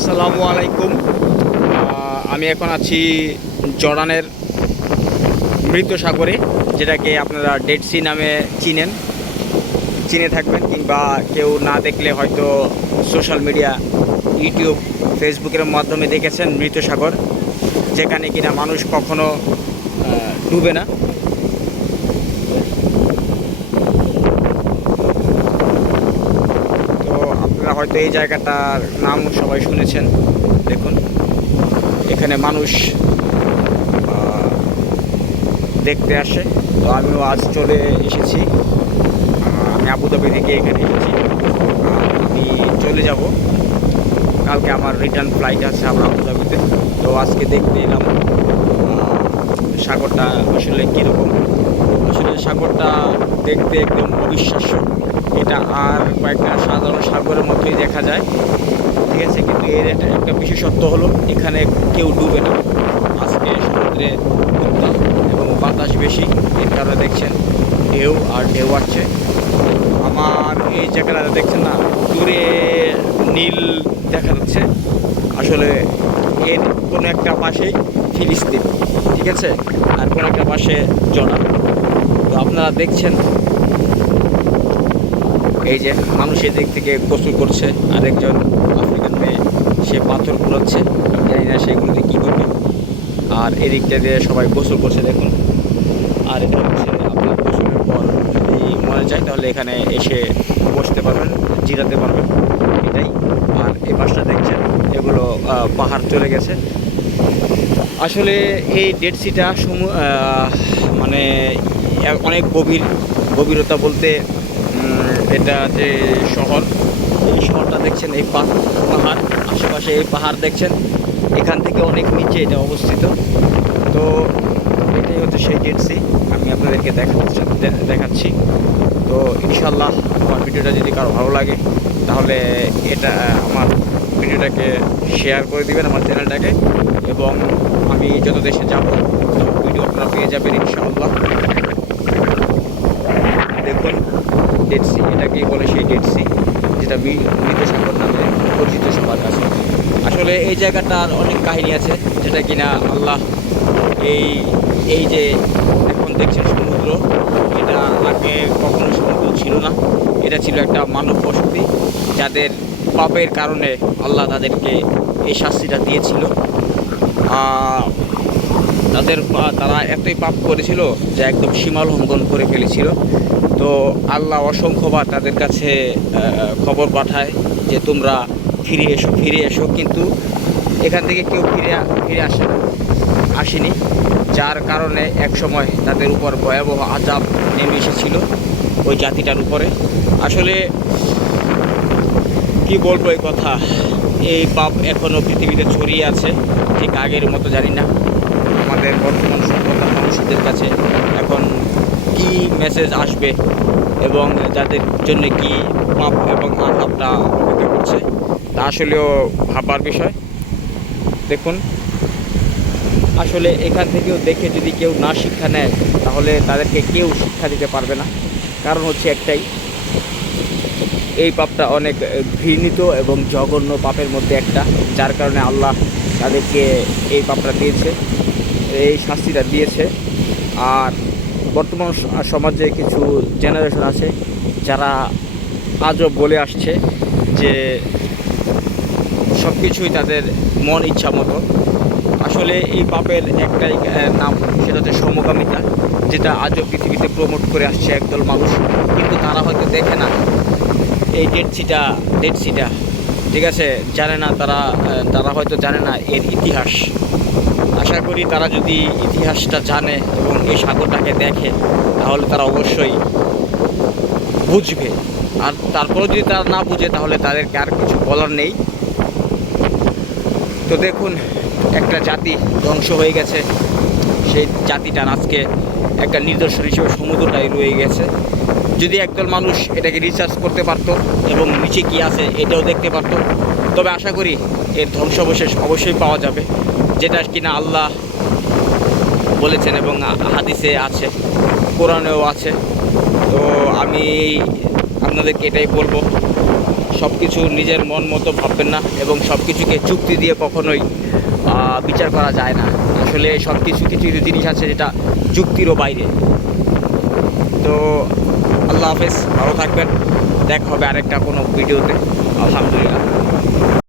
আসসালামু আলাইকুম। আমি এখন আছি জর্ডানের মৃত সাগরে, যেটাকে আপনারা ডেড সি নামে চিনে থাকবেন, কিংবা কেউ না দেখলে হয়তো সোশ্যাল মিডিয়া, ইউটিউব, ফেসবুকের মাধ্যমে দেখেছেন মৃত সাগর, যেখানে কিনা মানুষ কখনো ডুবে না। তো আপনারা হয়তো এই জায়গাটার নাম সবাই শুনেছেন। দেখুন, এখানে মানুষ দেখতে আসে। তো আমিও আজ চলে এসেছি। আমি আবুধাবি থেকে এখানে এসেছি। আমি চলে যাব, কালকে আমার রিটার্ন ফ্লাইট আছে আমার আবুধাবিতে। তো আজকে দেখতে এলাম সাগরটা আসলে কীরকম। আসলে সাগরটা দেখতে একদম অবিশ্বাস্য। এটা আর কয়েকটা সাধারণ সাগরের মতোই দেখা যায়, ঠিক আছে, কিন্তু এর একটা বিশেষত্ব হলো এখানে কেউ ডুবে না। আজকে সমুদ্রে উত্তাপ এবং বাতাস বেশি, এর কারণে দেখছেন ঢেউ আর ঢেউ আসছে। আমার এই জায়গাটা দেখছেন না, দূরে নীল দেখা যাচ্ছে। আসলে এর কোনো একটা পাশেই ফিলিস্তিন, ঠিক আছে, আর কোনো একটা পাশে জর্ডান। তো আপনারা দেখছেন এই যে মানুষ এদিক থেকে গোসল করছে, আরেকজন আফ্রিকান মেয়ে সে পাথর কুড়াচ্ছে, জানি না সেগুলোতে কী করবে। আর এদিকটা দিয়ে সবাই গোসল করছে দেখুন। আর এটা হচ্ছে আপনার গোসলের পর যদি মনে চায় তাহলে এখানে এসে বসতে পারবেন, জিরাতে পারবেন, এটাই। আর এই পাশটা দেখছেন এগুলো পাহাড় চলে গেছে। আসলে এই ডেড সিটা মানে অনেক গভীরতা বলতে এটা যে শহর, এই শহরটা দেখছেন, এই পাহাড়, আশেপাশে এই পাহাড় দেখছেন, এখান থেকে অনেক নিচে এটা অবস্থিত। তো এটাই হচ্ছে সেই ডেড সি, আমি আপনাদেরকে দেখাচ্ছি। তো ইনশাল্লাহ আমার ভিডিওটা যদি কারো ভালো লাগে তাহলে এটা আমার ভিডিওটাকে শেয়ার করে দিবেন আমার চ্যানেলটাকে, এবং আমি যত দেশে যাব ভিডিও আপনারা পেয়ে যাবেন ইনশাআল্লাহ। দেখুন ডেড সি, এটাকেই বলে সেই ডেড সি, যেটা মৃত সাগর নামে পরিচিত সবার কাছে। আসলে এই জায়গাটার অনেক কাহিনী আছে, যেটা কিনা আল্লাহ এই যে এখন দেখছেন সমুদ্র, এটা আগে কখনো সমুদ্র ছিল না। এটা ছিল একটা মানব বসতি, যাদের পাপের কারণে আল্লাহ তাদেরকে এই শাস্তিটা দিয়েছিল। তারা এতই পাপ করেছিল যে একদম সীমা লঙ্ঘন করে ফেলেছিল। তো আল্লাহ অসংখ্যবার তাদের কাছে খবর পাঠায় যে তোমরা ফিরে এসো, কিন্তু এখান থেকে কেউ ফিরে আসেনি, যার কারণে এক সময় তাদের উপর ভয়াবহ আযাব নেমে এসেছিল ওই জাতিটার উপরে। আসলে কি বলবো এই কথা, এই পাপ এখনও পৃথিবীতে ছড়িয়ে আছে, ঠিক আগের মতো জানি না আমাদের বর্তমান সভ্যতার মানুষদের কাছে এখন কি মেসেজ আসবে এবং যাদের জন্য কি পাপ এবং আযাবটা অপেক্ষা করছে, তা আসলেও ভাবার বিষয়। দেখুন, আসলে এখান থেকেও দেখে যদি কেউ না শিক্ষা নেয় তাহলে তাদেরকে কেউ শিক্ষা দিতে পারবে না। কারণ হচ্ছে একটাই, এই পাপটা অনেক ঘৃণিত এবং জঘন্য পাপের মধ্যে একটা, যার কারণে আল্লাহ তাদেরকে এই পাপটা দিয়েছে, এই শাস্তিটা দিয়েছে। আর বর্তমান সমাজে কিছু জেনারেশন আছে যারা আজও বলে আসছে যে সব কিছুই তাদের মন ইচ্ছা মতো। আসলে এই পাপের একটাই নাম, সেটা হচ্ছে সমকামিতা, যেটা আজও পৃথিবীতে প্রমোট করে আসছে একদল মানুষ, কিন্তু তারা হয়তো দেখে না এই ডেড সিটা, ঠিক আছে, জানে না তারা হয়তো জানে না এর ইতিহাস। আশা করি তারা যদি ইতিহাসটা জানে এবং এই সাগরটাকে দেখে তাহলে তারা অবশ্যই বুঝবে। আর তারপরেও যদি তারা না বুঝে তাহলে তাদেরকে আর কিছু বলার নেই। তো দেখুন, একটা জাতি ধ্বংস হয়ে গেছে, সেই জাতিটার আজকে একটা নিদর্শন হিসেবে সমুদ্রটাই রয়ে গেছে। যদি একদল মানুষ এটাকে রিসার্চ করতে পারতো এবং নিচে কী আছে এটাও দেখতে পারতো, তবে আশা করি এর ধ্বংসাবশেষ অবশ্যই পাওয়া যাবে, যেটা কিনা আল্লাহ বলেছেন এবং হাদিসে আছে, কোরআনেও আছে। তো আমি আপনাদেরকে এটাই বলবো, সব কিছু নিজের মন মতো ভাববেন না, এবং সব কিছুকে যুক্তি দিয়ে কখনোই বিচার করা যায় না। আসলে সব কিছু কিছু জিনিস আছে যেটা যুক্তিরও বাইরে। তো আল্লাহ হাফেজ, ভালো থাকবেন, দেখা হবে আরেকটা কোনো ভিডিওতে। আলহামদুলিল্লাহ।